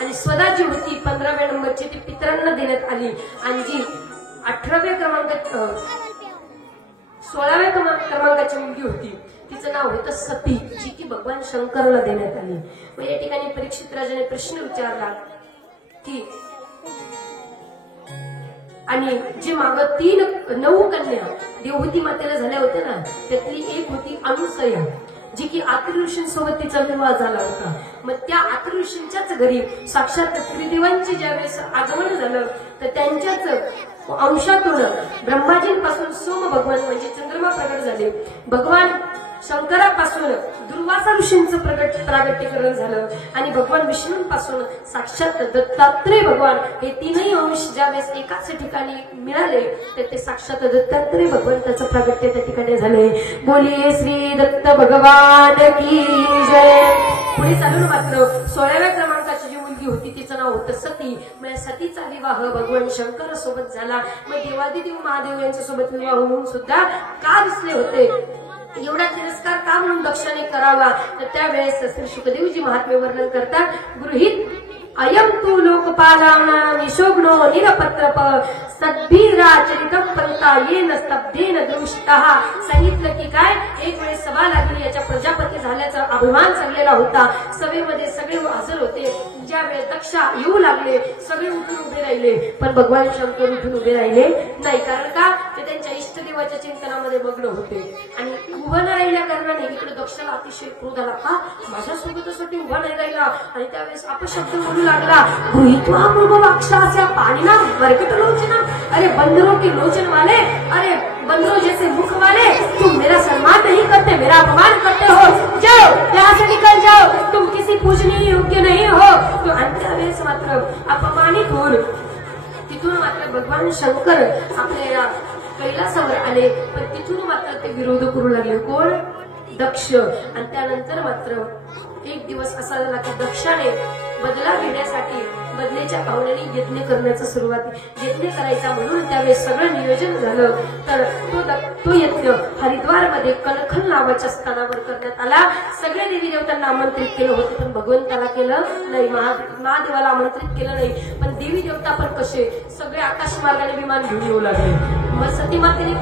आणि स्वदा जी होती 15व्या नंबरची ती पितरांना देण्यात आली. आणि जी 18व्या क्रमांकाच्या मुलगी होती तिचं नाव होतं सती, जी की भगवान शंकरला देण्यात आली. मग या ठिकाणी परीक्षित राजाने प्रश्न विचारला की आणि जे माग 9 कन्या देवहूती मातेला झाल्या होत्या ना त्यातली एक होती अनुसया, जी की आत्री ऋषींसोबत तिचा विवाह झाला होता. मग त्या आत्री ऋषींच्याच घरी साक्षात त्रिदेवांचे ज्यावेळेस आगमन झालं तर त्यांच्याच अंशातून ब्रह्माजींपासून सोम भगवान म्हणजे चंद्रमा प्रगट झाले. भगवान शंकरापासून दुर्वासा ऋषींचं प्रागट्यकरण झालं. आणि भगवान विष्णूंपासून साक्षात दत्तात्रेय भगवान हे तीनही अंश ज्यावेळेस एकाच ठिकाणी मिळाले तर ते साक्षात दत्तात्रेय भगवंताचं प्रागट्य त्या ठिकाणी झाले. बोलिये श्री दत्त भगवान की जय. पुढे चालून मात्र 16व्या क्रमांकाची जी मुलगी होती तिचं नाव होतं सती. म्हणजे सतीचा विवाह भगवान शंकर सोबत झाला. मग देवादिदेव महादेव यांच्यासोबत विवाह होऊन सुद्धा का दिसले होते, एवढा तिरस्कार का म्हणून दक्षाने करावा, तर त्यावेळेस श्री शुकदेवजी महात्म्य वर्णन करतात. गृहीत अयम तू लोकपालाना निशोग्नो निरपत्रप सद्भिराचरितं पंता येन स्तब्धेन दृष्टः. सांगितलं की काय एक वेळेस सभा लागली, याच्या प्रजापती झाल्याचा अभिमान चाललेला होता. सभेमध्ये सगळे हजर होते. ज्या वेळेस दक्षा येऊ लागले सगळे उठून उभे राहिले, पण भगवान शंकर उठून उभे राहिले नाही. कारण का ते त्यांच्या इष्टदेवाच्या चिंतनामध्ये मग्न होते. आणि उभं न राहिल्या कारणाने इकडे दक्षाला अतिशय क्रोध आला. का माझ्यासोबतसाठी उभा नाही राहिला. आणि त्यावेळेस अपशब्द बोलू लागला. गृहीत्वा मृगवाक्षाच्या पाणीना बरकट लोचना. अरे बंदरों के लोचन वाले, अरे बंदरों जैसे मुख वाले, तुम मेरा सम्मान नहीं करते, मेरा अपमान करते हो. जाओ यहाँ से निकल जाओ, तुम किसी पूजनीय योग्य नहीं हो. तो अंत्यवेळेस मात्र अपमानित होऊन तिथून मात्र भगवान शंकर आपल्या कैलासावर आले. पण तिथून मात्र ते विरोध करू लागले. कोण? दक्ष. आणि त्यानंतर मात्र एक दिवस असा झाला की दक्षाने बदला घेण्यासाठी बदलेच्या भावनेने यज्ञ करण्याचं सुरुवात यज्ञ करायचा म्हणून त्यावेळेस सगळं नियोजन झालं. तर तो यज्ञ हरिद्वारमध्ये कलखल नावाच्या स्थानावर करण्यात आला. सगळे देवी देवतांना आमंत्रित केलं होतं पण भगवंताला केलं नाही, महादेवाला आमंत्रित केलं नाही. पण देवी देवता पण कसे सगळे आकाश मार्गाने विमान घेऊन येऊ लागले. मग सतीमातेने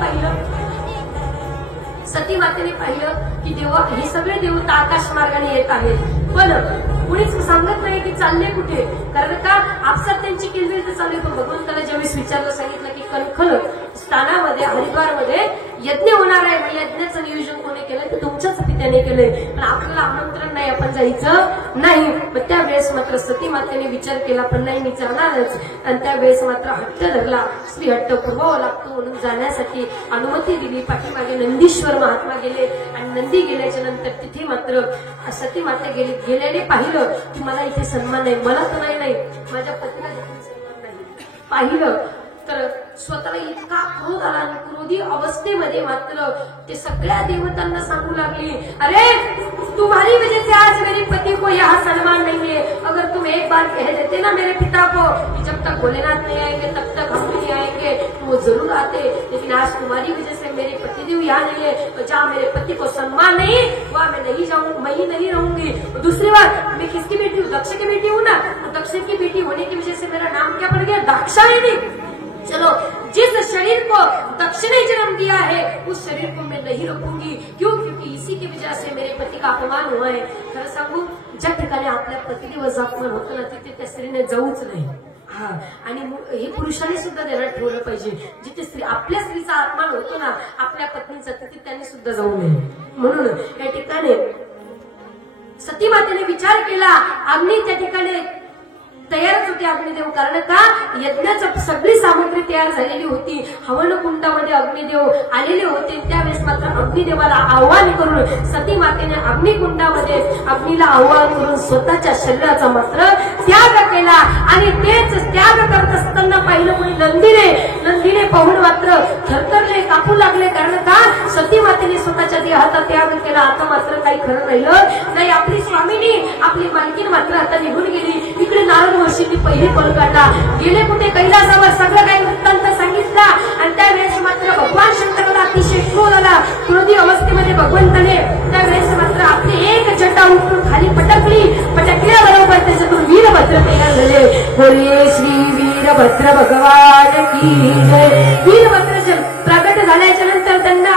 पाहिलं की देवा हे सगळे देवता आकाश मार्गाने येत आहेत, पण कुणीच सांगत नाही की चालले कुठे. कारण का आपसात त्यांची किलबिल तर चालली. पण भगवंताला ज्यावेळेस विचारलं सांगितलं की कलखल स्थानामध्ये हरिद्वारमध्ये यज्ञ होणार आहे. मग यज्ञाचं नियोजन कोणी केलंय तर तुमच्याच पित्याने केलंय, पण आपल्याला आमंत्रण नाही, आपण जायचं नाही. मग त्यावेळेस मात्र सती मातेने विचार केला पण नाही मी जाणारच. आणि त्यावेळेस मात्र हट्ट धरला. स्त्री हट्ट पुरवावा लागतो म्हणून जाण्यासाठी अनुमती दिली. पाठीमागे नंदीश्वर महात्मा गेले आणि नंदी गेल्याच्या नंतर तिथे मात्र सती माता गेल्याने पाहिलं की मला इथे सन्मान नाही, मला तर नाही माझ्या पतीला देखील सन्मान नाही. पाहिलं तर स्वतःला इतका क्रोध आला आणि क्रोधी अवस्थेमध्ये मात्र ते सगळ्या देवतांना सांगू लागली, अरे तुम्हारी वजह से आज मेरे पति को यहाँ सन्मान नहीं है. अगर तुम एक बार कह देते ना मेरे पिता को कि जब तक भोलेनाथ नहीं आएंगे तब तक हम नहीं आएंगे, तो वो जरूर आते. लेकिन आज तुम्हारी वजह से मेरे पतिदेव यहाँ नहीं है, तो जहाँ मेरे पति को सम्मान नहीं वहाँ मैं नहीं जाऊंगी, मैं ही नहीं रहूंगी. दूसरी बात मैं किसकी बेटी हूँ? दक्ष की बेटी हूँ ना. दक्ष की बेटी होने की वजह से मेरा नाम क्या पड़ गया? दाक्षायणी. चलो जिस शरीर को दक्ष ने जन्म दिया है उस शरीर को मैं नहीं रखूंगी. क्यों? क्योंकि इसी की वजह से मेरे पति का अपमान हुआ है. खरं सांगू, ज्या ठिकाणी आपल्या पतिदेवाचा अपमान होतो ना तिथे त्या स्त्रीने जाऊच नाही. हा, आणि हे पुरुषांनी सुद्धा ध्यानात ठेवलं पाहिजे. जिथे स्त्री आपल्या स्त्रीचा अपमान होतो ना आपल्या पत्नीचा तिथे त्यांनी सुद्धा जाऊ नये. म्हणून या ठिकाणी सती मातेने विचार केला. अग्नी त्या ठिकाणी तयारच होते अग्निदेव. कारण का, यज्ञाची सगळी सामग्री तयार झालेली होती. हवन कुंडामध्ये अग्निदेव आलेले होते. त्यावेळेस मात्र अग्निदेवाला आव्हान करून सती मातेने अग्निकुंडामध्ये अग्नीला आव्हान करून स्वतःच्या शरीराचा मात्र त्याग केला. आणि तेच त्याग करत असताना पाहिलं म्हणजे नंदीने पाहून मात्र थरथरले, कापू लागले. कारण का, सती मातेने स्वतःच्या देहाचा त्याग केला. आता मात्र काही खरं राहिलं नाही. आपली स्वामिनी, आपली मालकीन मात्र आता निघून गेली. इकडे नारद महर्षींनी पहिले पळ काढला. गेले कुठे, कैलासावर. सगळं काही वृत्तांत सांगितला. आणि त्यावेळेस मात्र भगवान शंकराला अतिशय क्रोध आला. क्रोधी अवस्थेमध्ये भगवंताने त्यावेळेस मात्र आपली एक जटा उठून खाली पटकल्याबरोबर त्याच्यातून वीरभद्र तयार झाले. बोलिये श्री वीरभद्र भगवान की जय. वीरभद्र प्रगट झाल्याच्या नंतर त्यांना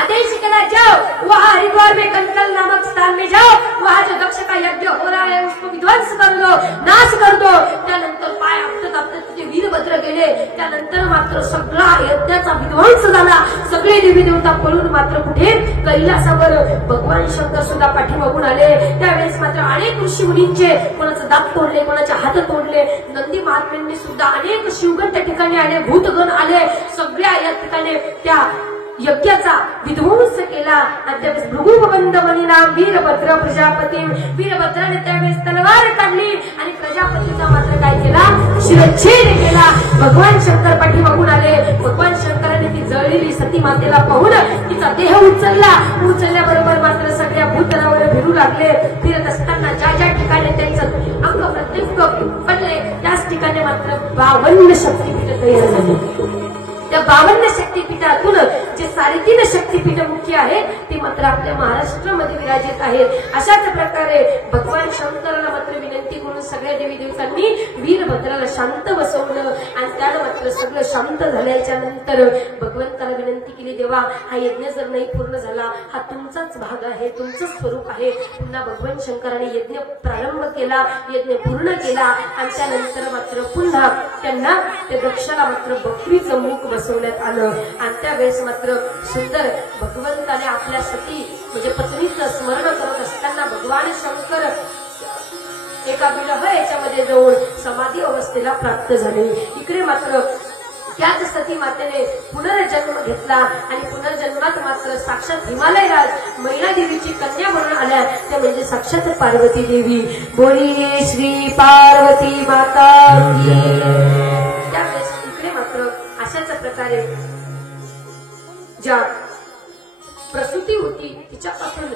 आदेश केला, जाओ वहां हरिद्वार में कंकल नामक स्थान में जाओ. वहां जो दक्ष का यज्ञ हो रहा है उसको विध्वंस कर दो, नाश कर दो. त्यानंतर पाय आपटत तिथे वीरभद्र गेले. त्यानंतर मात्र सगळा यज्ञाचा विध्वंस झाला. सगळे देवी देवता पळून मात्र कुठे, कैलासावर. भगवान शंकर सुद्धा पाठीमागून आले. त्यावेळेस मात्र अनेक ऋषी मुनींचे कोणाचे दात तोडले, कोणाचे हात तोडले. नंदी महात्म्यांनी सुद्धा अनेक शिवगण त्या ठिकाणी आले, भूतगण आले. सगळ्या या ठिकाणी त्या यज्ञाचा विध्वंस केला. आणि त्यावेळेस भृगुबंध मणिनाम वीरभद्र प्रजापती. वीरभद्राने त्यावेळेस तलवार काढली आणि प्रजापतीचा मात्र काय केला, शिरच्छेद केला. भगवान शंकर पाठीमागून आले. भगवान शंकराने ती जळलेली सती मातेला पाहून तिचा देह उचलल्याबरोबर मात्र सगळ्या भूतलावर फिरू लागले. फिरत असताना ज्या ज्या ठिकाणी त्यांचं अंग प्रत्येक पडले त्याच ठिकाणी मात्र 52 शक्तीपीठ तयार झाली. त्या 52 शक्तीपीठातून जे 3.5 शक्तीपीठ मुख्य आहे ते मात्र आपल्या महाराष्ट्रामध्ये विराजित आहेत. अशाच प्रकारे भगवान शंकराला मात्र विनंती करून सगळ्या देवी देवतांनी वीरभद्राला शांत बसवलं. आणि त्याला मात्र सगळं शांत झाल्याच्या नंतर भगवंताला विनंती केली, देवा हा यज्ञ जर नाही पूर्ण झाला, हा तुमचाच भाग आहे, तुमचं स्वरूप आहे. पुन्हा भगवान शंकराने यज्ञ प्रारंभ केला, यज्ञ पूर्ण केला. आणि त्यानंतर मात्र पुन्हा त्यांना त्या दक्षाला मात्र बकरीचं मुख बसवण्यात आलं. आणि त्यावेळेस मात्र सुंदर भगवंताने आपल्या सती म्हणजे पत्नीचं स्मरण करत असताना भगवान शंकर एका विरह याच्यामध्ये जाऊन समाधी अवस्थेला प्राप्त झाले. इकडे मात्र त्याच सती मातेने पुनर्जन्म घेतला. आणि पुनर्जन्मात मात्र साक्षात हिमालयराज मैना देवीची कन्या म्हणून आल्या, त्या म्हणजे साक्षात पार्वती देवी. बोलिये श्री पार्वती माता की. त्यावेळेस इकडे मात्र अशाच प्रकारे ज्या प्रसूती होती तिच्यापासून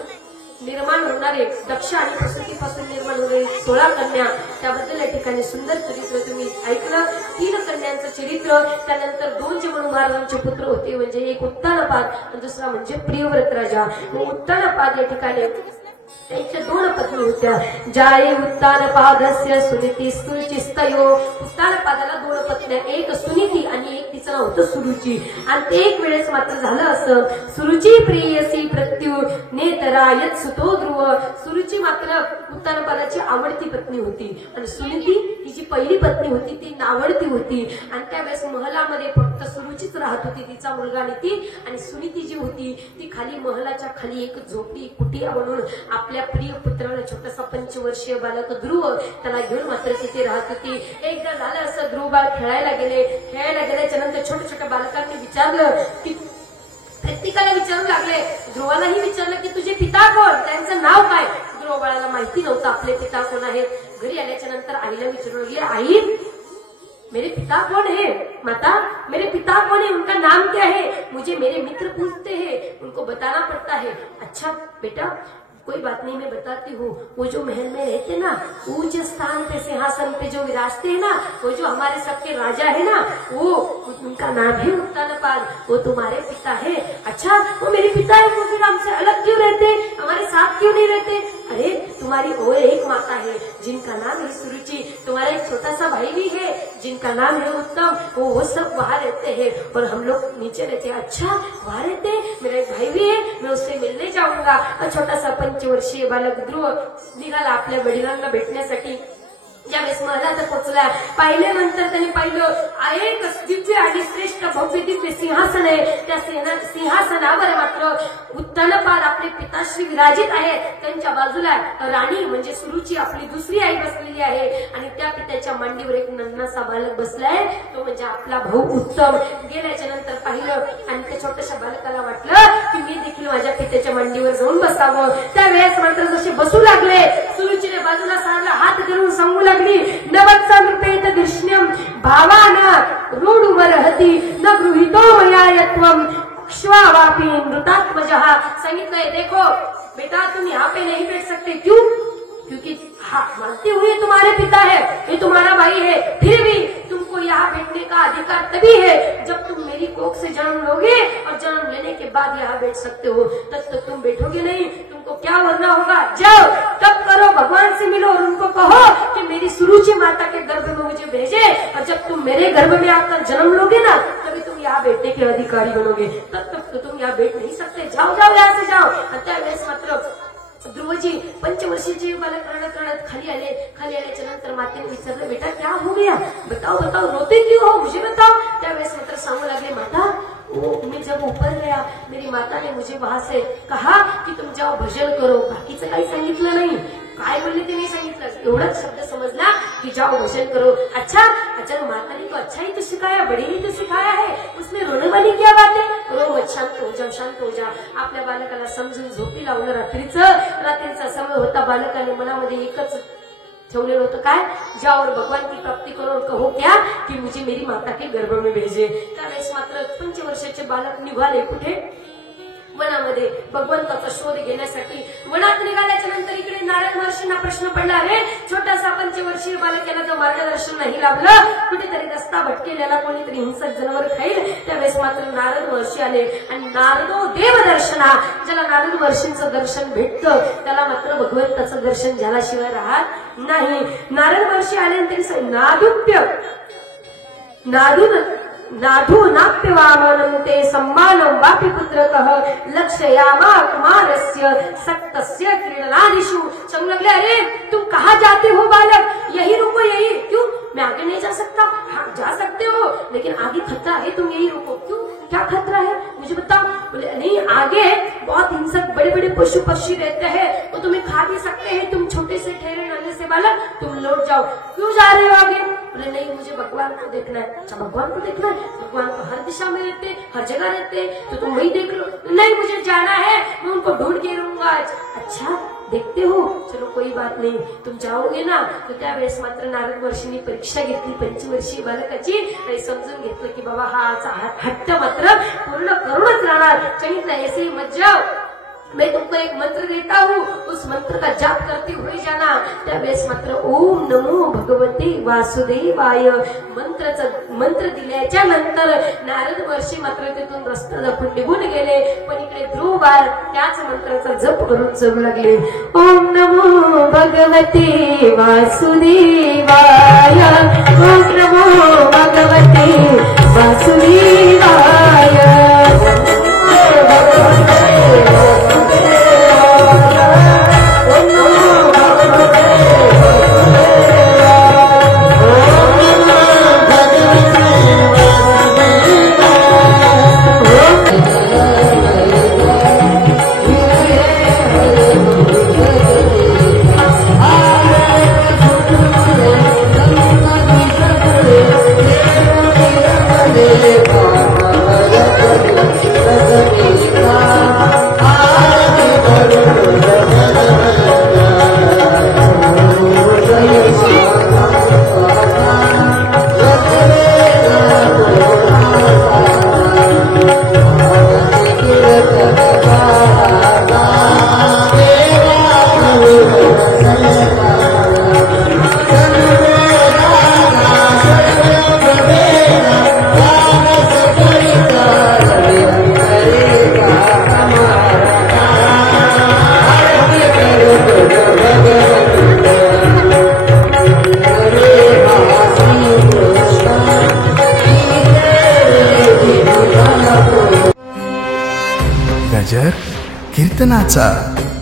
निर्माण होणारे दक्ष आणि प्रसूतीपासून निर्माण होणारे 16 कन्या, त्याबद्दल या ठिकाणी सुंदर चरित्र तुम्ही ऐकलं. 3 कन्यांचं चरित्र. त्यानंतर 2 जे म्हणून महाराजांचे पुत्र होते, म्हणजे एक उत्तानपाद आणि दुसरा म्हणजे प्रियव्रत राजा. उत्तानपाद या ठिकाणी त्यांच्या 2 पत्नी होत्या. जाये उत्तानपादस्य सुनीती सुचिस्तयो. उत्तानपादाला 2 पत्न्या, एक सुनीती आणि एक तिचं नाव होतं सुरुची. आणि ते एक वेळेस मात्र झालं असं, सुरुची प्रेयसी प्रत्यू नेतरायत सुतो ध्रुव. सुरुची मात्र उत्तानपादाची आवडती पत्नी होती आणि सुनीती ही जी पहिली पत्नी होती ती नावडती होती. आणि त्यावेळेस महलामध्ये फक्त सुरुचीच राहत होती, तिचा मुलगा आणि ती. आणि सुनीती जी होती ती खाली महलाच्या खाली एक झोपडी कुटिया म्हणून आपल्या प्रिय पुत्राला छोटासा 5 वर्षीय बालक ध्रुव त्याला घेऊन मात्र तिथे राहत होती. एकदा झालं असं, ध्रुव बाळ खेळायला गेल्याच्या नंतर छोट्या छोट्या बालकांनी विचारलं की प्रत्येकाला विचारू लागले. ध्रुवालाही विचारलं की तुझे पिता कोण, त्यांचं नाव काय. ध्रुव बाळाला माहिती नव्हतं आपले पिता कोण आहेत. घरी आल्याच्या नंतर आईला विचारू लागले, आई मेरे पिता कौन है, माता मेरे पिता कौन है, उनका नाम क्या है, मुझे मेरे मित्र पूछते हैं, उनको बताना पड़ता है. अच्छा बेटा कोई बात नहीं, मैं बताती हूँ. वो जो महल में रहते ना, ऊंचे स्थान पे सिंहासन पे जो विराजते हैं ना, वो जो हमारे सबके राजा है ना, वो उनका नाम है उत्तानपाद, वो तुम्हारे पिता है. अच्छा वो मेरे पिता है, वो फिर हमसे अलग क्यों रहते, हमारे साथ क्यों नहीं रहते. अरे तुम्हारी और एक माता है जिनका नाम है सुरुचि, तुम्हारा एक छोटा सा भाई भी है जिनका नाम है उत्तम, वो सब वहाँ रहते हैं और हम लोग नीचे रहते हैं। अच्छा वहाँ रहते हैं, मेरा एक भाई भी है, मैं उससे मिलने जाऊंगा। और छोटा सा 5 वर्षीय बालक ध्रुव निघाला आपल्या वडिलांना भेटण्यासाठी। ज्यावेळेस महलात पोहोचला, पाहिल्यानंतर त्याने पाहिलं एक दिव्य आणि श्रेष्ठ भव्य दिव्य सिंहासन आहे। त्या सिंहासनावर मात्र उत्तनपाद आपले पिताश्री विराजित आहे, त्यांच्या बाजूला राणी म्हणजे सुरुची आपली दुसरी आई बसलेली आहे आणि त्या पित्याच्या मांडीवर एक नन्हासा बालक बसलाय, तो म्हणजे आपला भाऊ उत्तम। गेल्याच्या नंतर पाहिलं आणि त्या छोट्याशा बालकाला वाटलं की मी देखील माझ्या पित्याच्या मांडीवर जाऊन बसावं। त्यावेळेस मात्र जसे बसू लागले, सुरुचीने बाजूला सारला, हात धरून सांगू लागली, नवत्समृपेत दृश्यम भावान रूढुमरहती न गृहीतो मया यत्वम श्वावापी मृतात्मजः। सांगितलंय देखो बेटा तुम यहाँ पे नहीं बैठ सकते, क्यों? क्योंकि हाँ मानते हुए तुम्हारे पिता है, ये तुम्हारा भाई है, फिर भी तुमको यहाँ बैठने का अधिकार तभी है जब तुम मेरी कोख से जन्म लोगे और जन्म लेने के बाद यहाँ बैठ सकते हो, तब तक तुम बैठोगे नहीं। तुमको क्या वरना होगा, जाओ तब करो, भगवान से मिलो और उनको कहो कि मेरी सुरुचि माता के गर्भ में मुझे भेजे, और जब तुम मेरे गर्भ में आकर जन्म लोगे ना तभी तुम यहाँ बैठने के अधिकारी बनोगे, तब तक तो तुम यहाँ बैठ नहीं सकते, जाओ जाओ यहाँ से जाओ। त्यावेळेस मात्र ध्रुवजी 5 वर्षीचे बालक रडत रडत खाली आल्याच्या नंतर मातेने विचारलं, बेटा क्या हो गया, बताओ बताओ, रोते क्यों हो, मुझे बताओ। त्यावेळेस मात्र सांगू लागले, माता मैं जब ऊपर गया मेरी माता ने मुझे वहां से कहा कि तुम जाओ भजन करो, बाकीचं काही सांगितलं नाही, काय बोलले ते नाही सांगितलं, एवढाच शब्द समजला की जाओ भजन करो। अच्छा अच्छा माता ने तो अच्छा ही तो सिखाया, बड़ी ने तो सिखाया है, उसमें रोने वाली क्या बात है, रो मत, शांत हो जा शांत हो जा। आपल्या बालकाला समजून झोपी लावलं। रात्रीचा समय होता, बालकाने मनामध्ये एकच ठेवलेलं होतं, काय, जाओ और भगवान की प्राप्ति करो और कहो क्या कि मुझे मेरी माता के गर्भ में भेजे। त्यावेळेस मात्र 5 वर्षाचे बालक निघाले कुठे, वनामध्ये भगवंताचा शोध घेण्यासाठी। वनात निघाल्याच्या नंतर इकडे नारद महर्षींना प्रश्न पडला, रे छोटासा 5 वर्षीय बालकाला जर मार्गदर्शन नाही लाभलं, कुठेतरी रस्ता भटकेलेला कोणीतरी हिंसक जनावर खाईल। त्यावेळेस मात्र नारद महर्षी आले आणि नारदो देवदर्शना, ज्याला नारद महर्षींचं दर्शन भेटतं त्याला मात्र भगवंताचं दर्शन झाल्याशिवाय राहत नाही। नारद महर्षी आले आणि नाधू नाप्य वामनं ते सम्मानं वापि पुत्रकः लक्ष्यामा कुमारस्य सक्तस्य क्रीडनादिषु। संग लगले, अरे तुम कहाँ जाते हो बालक, यही रुको, यही, क्यों, मैं आगे नहीं जा सकता, हाँ जा सकते हो लेकिन आगे खतरा है, तुम यही रुको। क्यों, क्या खतरा है मुझे बताओ। बोले नहीं, आगे बहुत हिंसक बड़े बड़े पशु पक्षी रहते हैं, वो तुम्हें खा भी सकते हैं, तुम छोटे से ठहरे नन्हे से बालक, तुम लौट जाओ। क्यों जा रहे हो आगे? बोले नहीं, मुझे भगवान को देखना है। अच्छा भगवान को देखना है, भगवान तो हर दिशा में रहते, हर जगह रहते, तो तुम वही देख लो। नहीं, मुझे जाना है, मैं उनको ढूंढ के रहूंगा। अच्छा देखते हो, चलो कोई बात नहीं, तुम जाओगे ना। तो त्यावेळेस मात्र नारद महर्षींनी परीक्षा घेतली 5 वर्षीय बालकाची आणि समजून घेतलं की बाबा हा हट्ट मात्र पूर्ण करूनच राहणार। सांगितलं, ऐसे मत जाओ, मैं तुमको एक मंत्र देता हूँ, उस मंत्र का जाप करते हुए जाना। त्यावेळेस मात्र ओम नमो भगवते वासुदेवाय मंत्र दिल्याच्या नंतर नारद महर्षी मात्र तिथून रस्ता दाखवून निघून गेले, पण इकडे ध्रुव बाळ त्याच मंत्राचा जप करून चढू लागले। ओम नमो भगवते वासुदेवाय, ओम नमो भगवते वासुदेवाय। Hare कीर्तनाचा